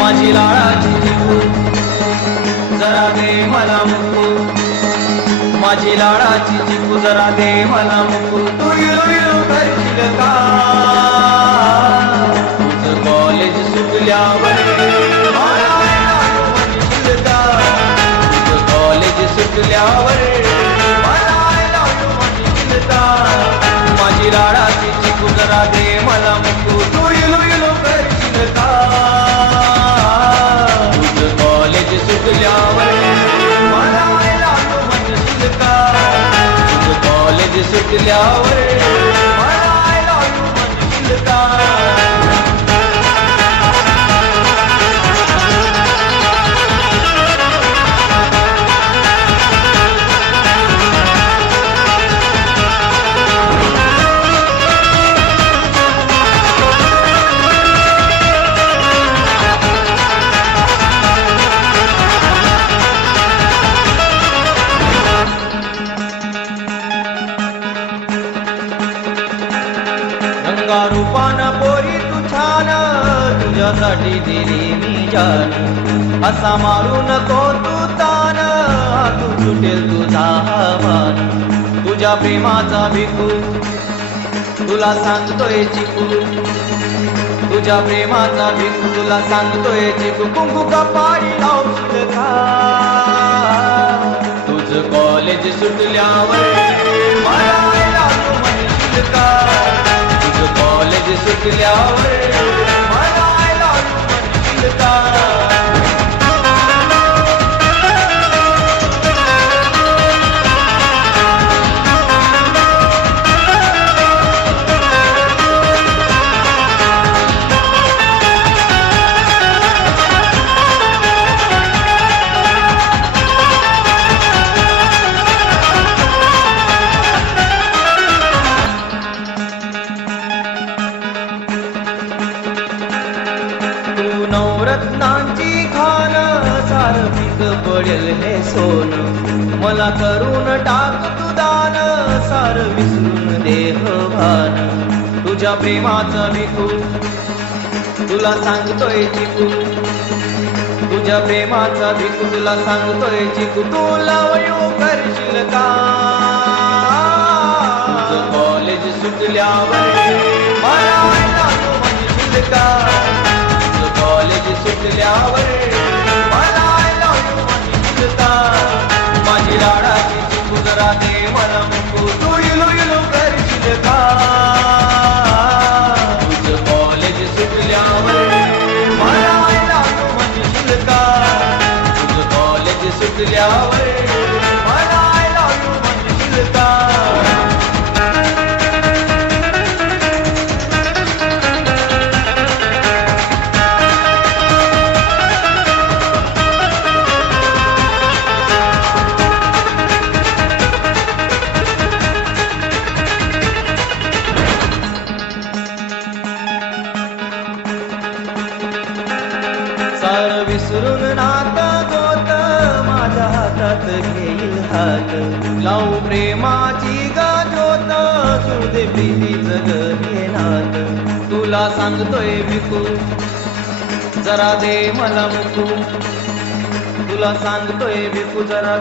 माझी लाडाची चिकू जरा दे मला मुकू, माझी लाडाची चिकू जरा दे मला मुकू. तू इळू करशील का तुझं कॉलेज सुटल्यावर, म्हणशील का तुझं कॉलेज सुटल्यावर म्हणशील का. माझी लाडाची चिकू जरा दे मला मुकू, तू इळू करशील का तुझं कॉलेज सुटल्यावर म्हणशील का. तुझं कॉलेज सुटल्यावर म्हणशील का. रूपान पोरी तू छान, तुझ्यासाठी दिली मी जान. असा मारू नको तू तान, तू सुटेल तुझा मान. तुझ्या प्रेमाचा भिकू तुला सांगतोय चिकू, तुझ्या प्रेमाचा भिकू तुला सांगतोय चिकू. कुंकू कपाळी लावशील का तुझं कॉलेज सुटल्यावर म्हणशील का. कॉलेज सुटल्यावर म्हणशील का. नवरत्नांची खान सार पीक पडेल हे सोन. मला करून टाक तू दान, सार विसरून देह भान. तुझ्या प्रेमाचा भिकू तुला सांगतोय चिकू, तुझ्या प्रेमाचा भिकू तुला सांगतोय चिकू. तुला वयो करशील का तुझं कॉलेज सुटल्यावर म्हणशील का. कॉलेज सुटल्यावर म्हणशील का. माझी लाडाची चिकू जरा दे मला मुकू, तू इळू करशील का तुझं कॉलेज सुटल्यावर म्हणशील का. तुझं कॉलेज सुटल्यावर म्हणशील का. सार विसरून नातं गोत माझ्या हातात घेईल हात. लावू प्रेमाची गाजोत सुदे प्रीतीच गहेनात. तुला सांगतोय भिकू जरा दे मला मुकू, तुला सांगतोय भिकू जरा